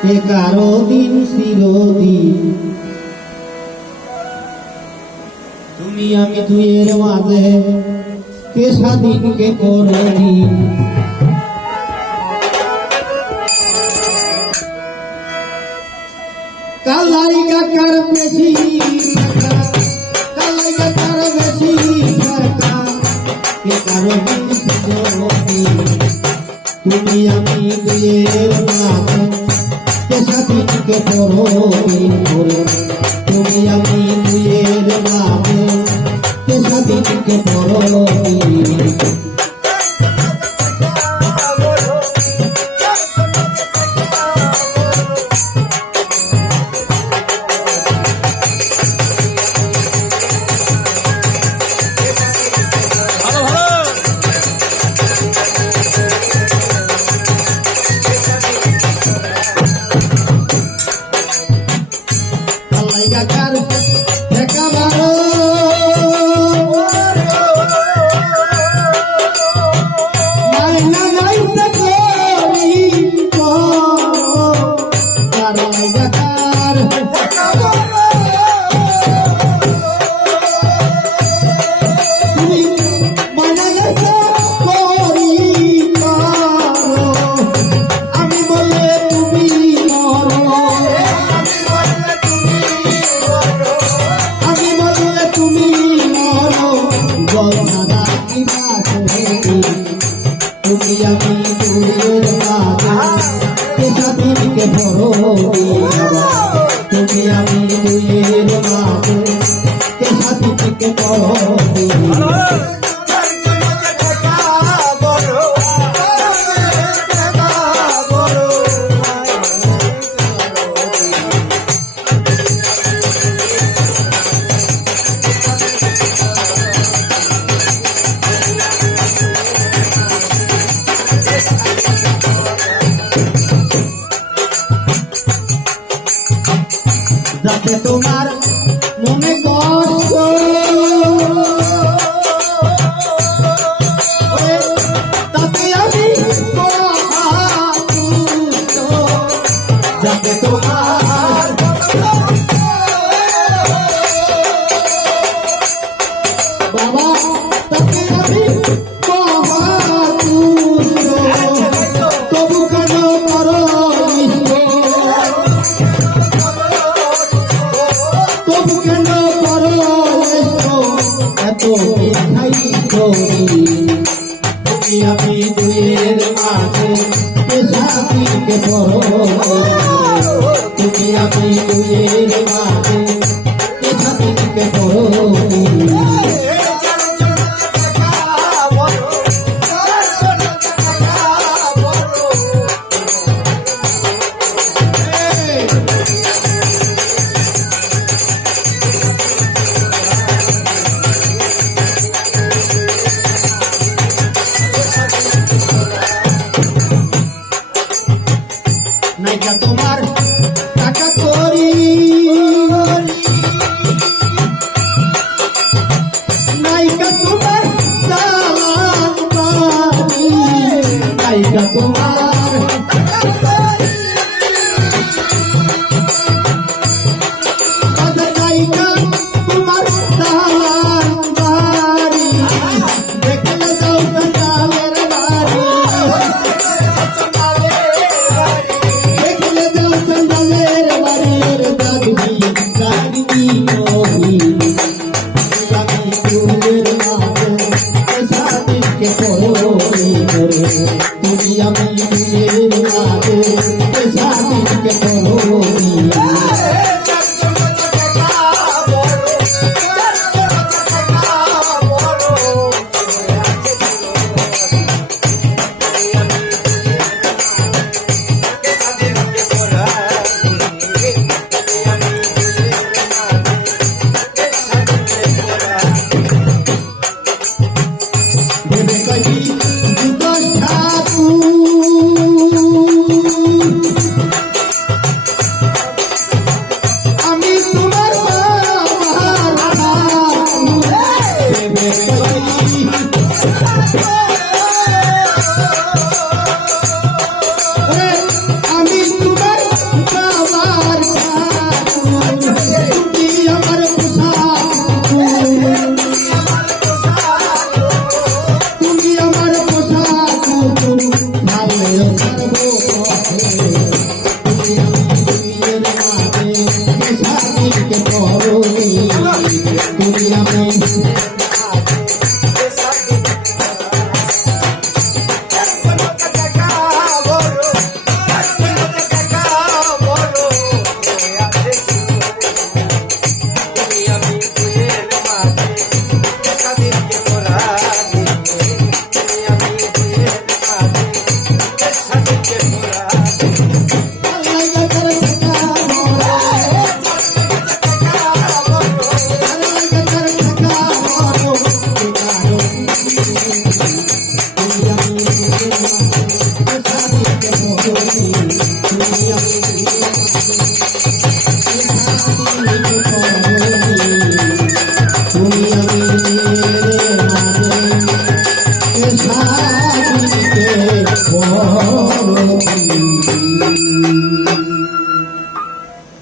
কে কারো দিন চিরদিন তুমি আমি দুইয়ের মাঝে কে স্বাধীন কে করে দিন কালাই কাকার বেশি কালাই কাকার বেশি কে কারো দিন চিরদিন তুমি আমি দুইয়ের মাঝে কে স্বাধীন কে পরদিন তুমি আমি দুইয়ের মাঝে কে স্বাধীন কে পরদিন কাকার দেখা ভালো মাইনা গাইতে করি কারাই কাকার দেখা ভালো তুমি মাইনা গাইতে করি আমি বলে তুমি মরো তুমি আমি দুইয়ের মাঝে কে স্বাধীন কে পরদিন তুমি আমি দুইয়ের মাঝে কে স্বাধীন কে পরদিন যাতে তোমার মনে কষ্ট তাতে আমি যাতে তোমার বাবা তাতে আমি তবু কেন করো তবু কেন করো এত মিঠাই তুমি আমি দুইয়ের মাঝে কে স্বাধীন কে পরদিন তুমি আমি দুইয়ের মাঝে কে স্বাধীন কে পরদিন নাইকা তোমার টাকা করি নাইকা তোমার দালান বাড়ি নাইকা তোমার নাইকা তোমার দালান বাড়ি দেখলে যাও সন্তানের বাড়ি তুমি আমি দুইয়ের মাঝে কে স্বাধীন কে পরদিন তুমি আমি মাঝে সাজিতে